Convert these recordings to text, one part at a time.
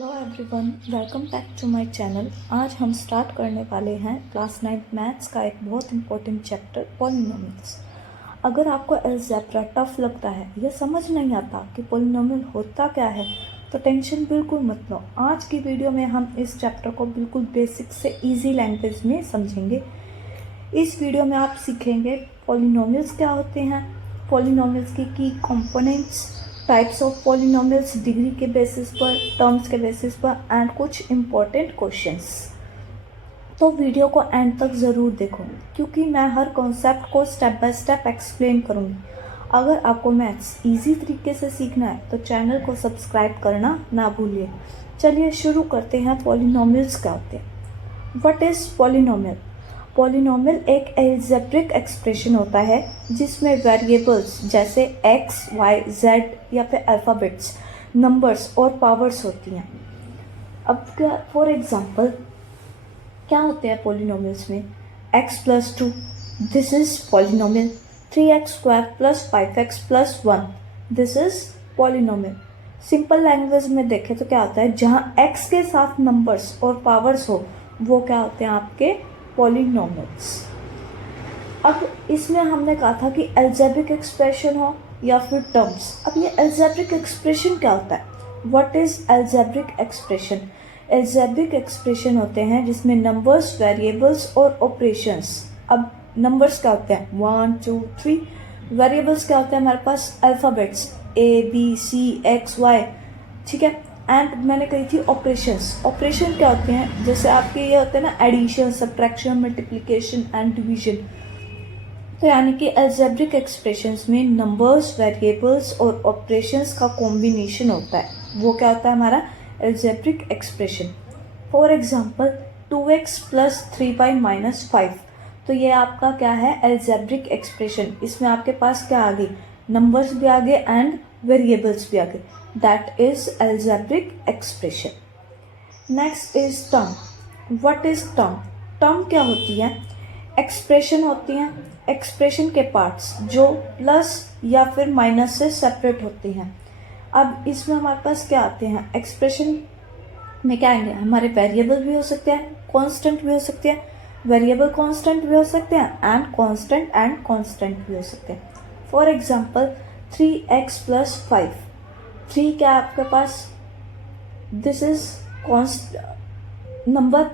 Hello everyone, welcome back to my channel. आज हम start करने वाले हैं क्लास 9 मैथ्स का एक बहुत इंपॉर्टेंट चैप्टर पॉलिनोमियल्स। अगर आपको अलजेब्रा टफ लगता है या समझ नहीं आता कि पॉलिनोमियल होता क्या है तो टेंशन बिल्कुल मत लो। आज की वीडियो में हम इस चैप्टर को बिल्कुल बेसिक से इजी लैंग्वेज में समझेंगे। इस वीडियो में आप सीखेंगे पॉलिनोमियल्स क्या होते हैं, पॉलिनोमियल्स की components, types of polynomials degree के बेसिस पर, टर्म्स के बेसिस पर एंड कुछ इम्पोर्टेंट क्वेश्चंस। तो वीडियो को एंड तक ज़रूर देखो क्योंकि मैं हर कॉन्सेप्ट को स्टेप बाय स्टेप एक्सप्लेन करूँगी। अगर आपको मैथ्स इजी तरीके से सीखना है तो चैनल को सब्सक्राइब करना ना भूलिए। चलिए शुरू करते हैं। पॉलिनोमियल्स क्या होते हैं? What is polynomial? पॉलिनोमियल एक एल्जेब्रिक एक्सप्रेशन होता है जिसमें वेरिएबल्स जैसे x, y, z या फिर अल्फ़ाबेट्स, नंबर्स और पावर्स होती हैं। अब क्या फॉर एग्जांपल क्या होते हैं पॉलिनोमियल्स में? x + 2 this is polynomial, 3x² + 5x + 1 this is polynomial. Simple language में देखें तो क्या होता है, जहाँ x के साथ नंबर्स और पावर्स हो वो क्या होते हैं? आपके पॉलिनोमियल्स। अब इसमें हमने कहा था कि अलजेब्रिक एक्सप्रेशन हो या फिर टर्म्स। अब ये अलजेब्रिक एक्सप्रेशन क्या होता है? What is algebraic expression? Algebraic expression होते हैं जिसमें नंबर्स, वेरिएबल्स और ऑपरेशंस। अब नंबर्स क्या होते हैं? 1 2 3। वेरिएबल्स क्या होते हैं? हमारे पास अल्फ़ाबेट्स ABCXY, ठीक है। एंड मैंने कही थी ऑपरेशंस। ऑपरेशन क्या होते हैं? जैसे आपके ये होते हैं ना, addition, subtraction, multiplication and division. तो यानी कि अलजेब्रिक एक्सप्रेशंस में नंबर्स, वेरिएबल्स और ऑपरेशंस का कॉम्बिनेशन होता है, वो क्या होता है? हमारा algebraic expression. For example 2x + 3y - 5, तो ये आपका क्या है? Algebraic expression. इसमें आपके पास क्या आ गई? नंबर्स भी आ गए एंड वेरिएबल्स भी आ गए। That is algebraic expression. Next is term. What is term? Term क्या होती है? एक्सप्रेशन होती हैं, एक्सप्रेशन के पार्ट्स जो प्लस या फिर माइनस से सेपरेट होती हैं। अब इसमें हमारे पास क्या आते हैं? एक्सप्रेशन में क्या आएंगे? हमारे वेरिएबल भी हो सकते हैं, कांस्टेंट भी हो सकते हैं, वेरिएबल कांस्टेंट भी हो सकते हैं एंड कांस्टेंट भी हो सकते हैं। फॉर एग्जांपल 3x + 5, 3 क्या है आपके पास? This is number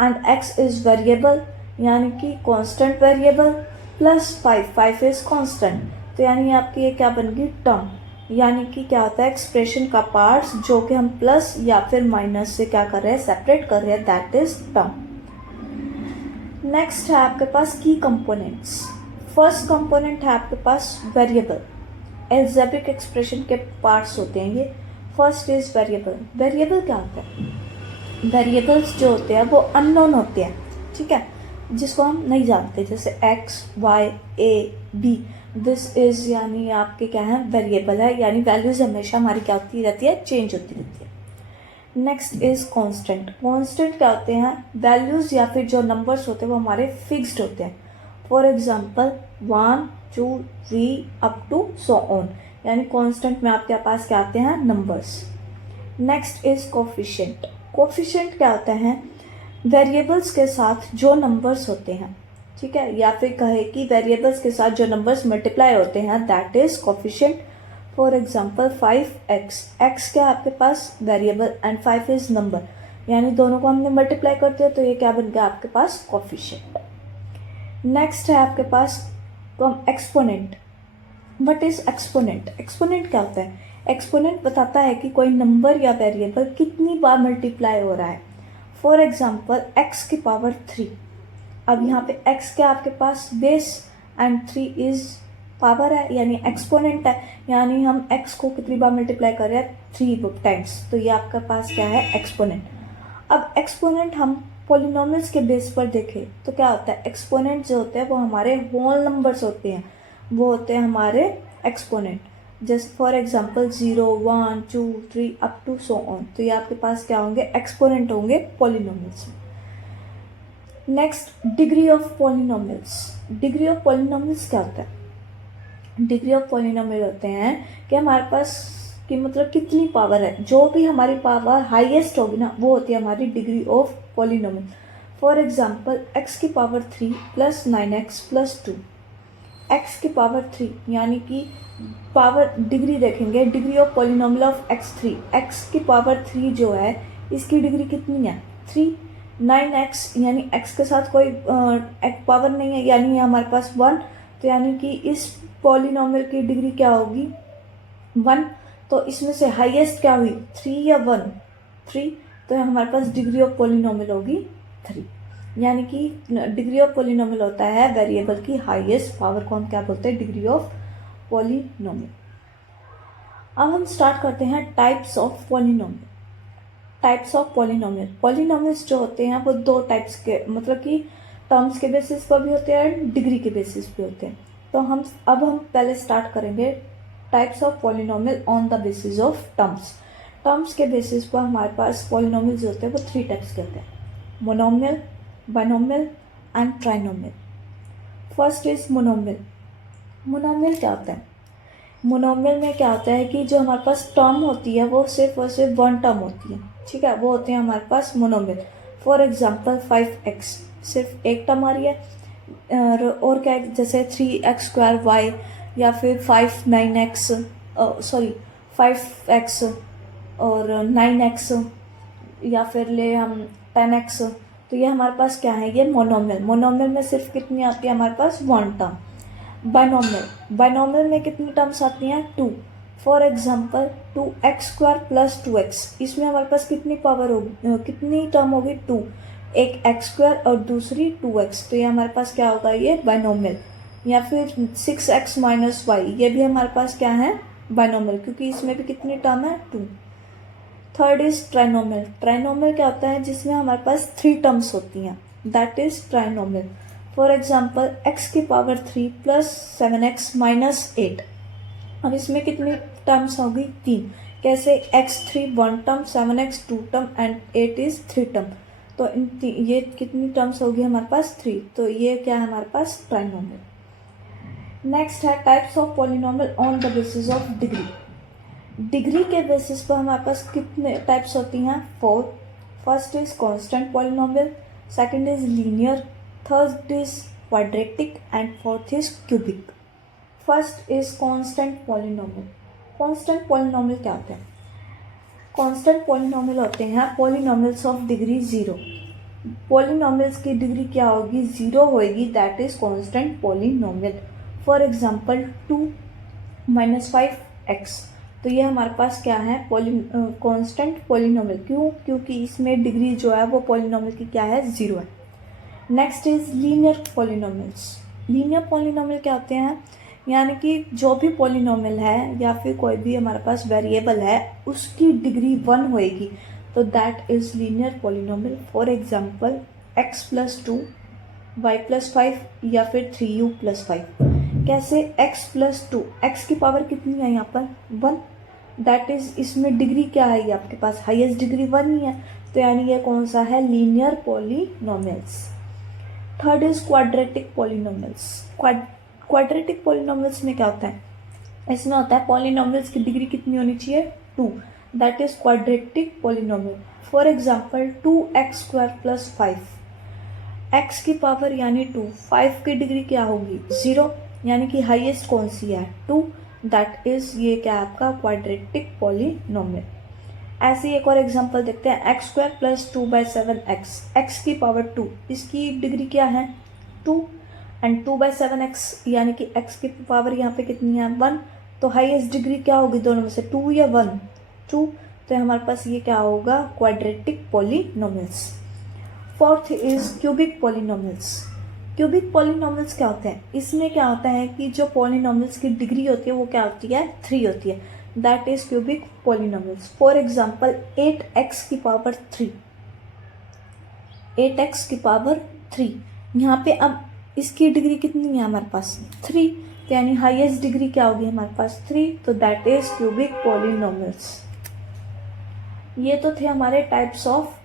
and x is variable यानी कि constant variable, plus 5 is constant. तो यानी आपकी ये क्या बन गई? टर्म। यानी कि क्या होता है? एक्सप्रेशन का पार्ट्स जो कि हम प्लस या फिर माइनस से क्या कर रहे हैं? सेपरेट कर रहे हैं। That is term. नेक्स्ट है आपके पास की कंपोनेंट्स। फर्स्ट कंपोनेंट है आपके पास वेरिएबल। अलजेब्रिक एक्सप्रेशन के पार्ट्स होते हैं ये। First is variable. वेरिएबल क्या होता है? वेरिएबल्स जो होते हैं वो अननोन होते हैं, ठीक है, जिसको हम नहीं जानते, जैसे x, y, a, b। This is यानी आपके क्या है? वेरिएबल है, यानी वैल्यूज हमेशा हमारी क्या होती रहती है? चेंज होती रहती है। Next is constant. कांस्टेंट क्या होते हैं? वैल्यूज या फिर जो नंबर्स होते हैं वो हमारे फिक्स्ड होते हैं। For example 1 2 3 up to so on, यानी कांस्टेंट में आपके पास क्या आते हैं? Numbers. Next is coefficient. Coefficient क्या होता है? वेरिएबल्स के साथ जो नंबर्स होते हैं, ठीक है, या फिर कहे कि वेरिएबल्स के साथ जो नंबर्स मल्टीप्लाई होते हैं, that is coefficient. For example 5x, x क्या आपके पास? वेरिएबल एंड 5 इज नंबर, यानी दोनों को हमने मल्टीप्लाई करते हैं तो ये क्या बन गया आपके पास? कोफिशिएंट। नेक्स्ट है आपके पास exponent. What is exponent? Exponent क्या होता है? एक्सपोनेंट बताता है कि कोई नंबर या वेरिएबल कितनी बार मल्टीप्लाई हो रहा है। For example x⁻3। अब यहाँ पे x क्या आपके पास? बेस एंड 3 इज पावर है, यानी एक्सपोनेंट है, यानी हम x को कितनी बार मल्टीप्लाई कर रहे हैं? 3 टाइम्स। तो ये आपके पास क्या है? एक्सपोनेंट। अब एक्सपोनेंट हम पॉलिनोमियल्स के बेस पर देखें तो क्या होता है? एक्सपोनेंट जो होते हैं वो हमारे होल नंबर्स होते हैं, वो होते हैं हमारे एक्सपोनेंट। जैसे for example 0 1 2 3 up to so on, तो ये आपके पास क्या होंगे? एक्सपोनेंट होंगे पॉलिनोमियल्स में। Next degree of polynomials. Degree of polynomials क्या होता है? डिग्री ऑफ पॉलिनोमियल होते हैं कि हमारे पास कि मतलब कितनी पावर है, जो भी हमारी पावर हाईएस्ट होगी ना वो होती है हमारी degree of polynomial. For example x की power 3 plus 9x plus 2, x की पावर 3 यानी कि पावर डिग्री देखेंगे, degree of polynomial of x3, x की पावर 3 जो है इसकी डिग्री कितनी है 3, 9x यानी x के साथ कोई पावर नहीं है यानी हमारे पास 1, तो यानी कि इस पॉलिनोमियल की डिग्री क्या होगी 1, तो इसमें से हाईएस्ट क्या हुई 3 या 1, 3, तो हमारे पास डिग्री ऑफ पॉलिनोमियल होगी 3, यानी कि डिग्री ऑफ पॉलिनोमियल होता है वेरिएबल की हाईएस्ट पावर को हम क्या बोलते हैं डिग्री ऑफ पॉलिनोमियल। अब हम स्टार्ट करते हैं types of polynomial. Types of polynomial, polynomials जो होते हैं वो दो टाइप्स के मतलब कि टर्म्स के बेसिस पर भी होते हैं, डिग्री के बेसिस पे होते हैं। तो हम पहले स्टार्ट करेंगे types of polynomial on the basis of terms. Terms के बेसिस पर हमारे पास पॉलिनोमियल जो होते हैं वो 3 टाइप्स के होते हैं, monomial, binomial and trinomial. First is monomial. Monomial क्या होता है, मोनोमियल में क्या होता है कि जो हमारे पास टर्म होती है वो सिर्फ और सिर्फ 1 टर्म होती है, ठीक है, वो होते हैं हमारे पास मोनोमियल। फॉर एग्जांपल 5x सिर्फ एक टर्म आ रही है, और क्या है जैसे 3x² y या फिर 5x और 9x या फिर ले हम 10x, तो ये हमारे पास क्या है ये मोनोमियल। मोनोमियल में सिर्फ कितनी आती है हमारे पास 1 टर्म। बाइनोमियल में कितनी टर्म्स आती हैं 2। For example 2x² plus 2x, इसमें हमारे पास कितनी पावर होगी कितनी टर्म होगी 2, एक x² और दूसरी 2x, तो ये हमारे पास क्या होगा ये बाइनोमियल। या फिर 6x माइनस y, ये भी हमारे पास क्या है बाइनोमियल, क्योंकि इसमें भी कितनी टर्म है 2। Third is trinomial. ट्राइनोमियल क्या होता है जिसमें हमारे पास 3 टर्म्स होती हैं, that is trinomial. For example x की पावर 3 प्लस 7x माइनस 8, अब इसमें कितनी टर्म्स होगी 3, कैसे x3 1 term, 7x 2 term and 8 is 3 term, तो ये कितनी टर्म्स होगी हमारे पास 3, तो ये क्या है हमारे पास ट्राइनोमियल। नेक्स्ट है types of polynomial on the basis of degree. Degree के बेसिस पर हमारे पास कितने टाइप्स होती हैं 4। First is constant polynomial, second is linear, third is quadratic and fourth is cubic. First is constant polynomial. Constant polynomial क्या होते हैं, constant polynomial होते हैं पॉलिनोमियल्स ऑफ डिग्री 0। पॉलिनोमियल्स की डिग्री क्या होगी 0 होगी, that is constant polynomial. For example 2 minus 5x, तो ये हमारे पास क्या है कांस्टेंट पॉलिनोमियल। क्यों, क्योंकि इसमें डिग्री जो है वो पॉलिनोमियल की क्या है 0 है। Next is linear polynomials. Linear polynomial क्या होते हैं, यानी कि जो भी पॉलिनोमियल है या फिर कोई भी हमारे पास वेरिएबल है उसकी डिग्री 1 होएगी, तो that is linear polynomial. For example x plus 2 y plus 5 या फिर 3u प्लस 5, कैसे x प्लस 2, x की पावर कितनी है यहाँ पर 1, दैट इज इसमें डिग्री क्या है ये आपके पास हाईएस्ट डिग्री 1 ही है, तो यानी ये कौन सा है linear polynomials. Third is quadratic polynomials. Quadratic polynomials में क्या होता है, इसमें होता है पॉलिनोमियल्स की डिग्री कितनी होनी चाहिए 2, that is quadratic polynomial. For example 2x² plus 5, x की पावर यानी 2, 5 की डिग्री क्या होगी 0, यानी कि हाईएस्ट कौन सी है 2, दैट इज ये क्या है आपका क्वाड्रेटिक पॉलिनोमियल। ऐसे ही एक और एग्जांपल देखते हैं x² प्लस 2/7x, x की पावर 2, इसकी डिग्री क्या है 2 एंड 2/7x, यानी कि x की पावर यहाँ पे कितनी है 1, तो हाईएस्ट डिग्री क्या होगी दोनों में से 2 या 1, 2, तो हमारे पास ये क्या होगा quadratic polynomials. Fourth is cubic polynomials. Cubic polynomials क्या होते हैं, इसमें क्या होता है कि जो पॉलिनोमियल्स की डिग्री होती है वो क्या होती है 3 होती है, that is cubic polynomials. For example 8x की पावर 3, 8x की पावर 3, यहाँ पे अब इसकी डिग्री कितनी है हमारे पास 3, तो यानी हाईएस्ट डिग्री क्या होगी हमारे पास 3, तो दैट इज क्यूबिक पॉलिनोमियल्स। ये तो थे हमारे टाइप्स ऑफ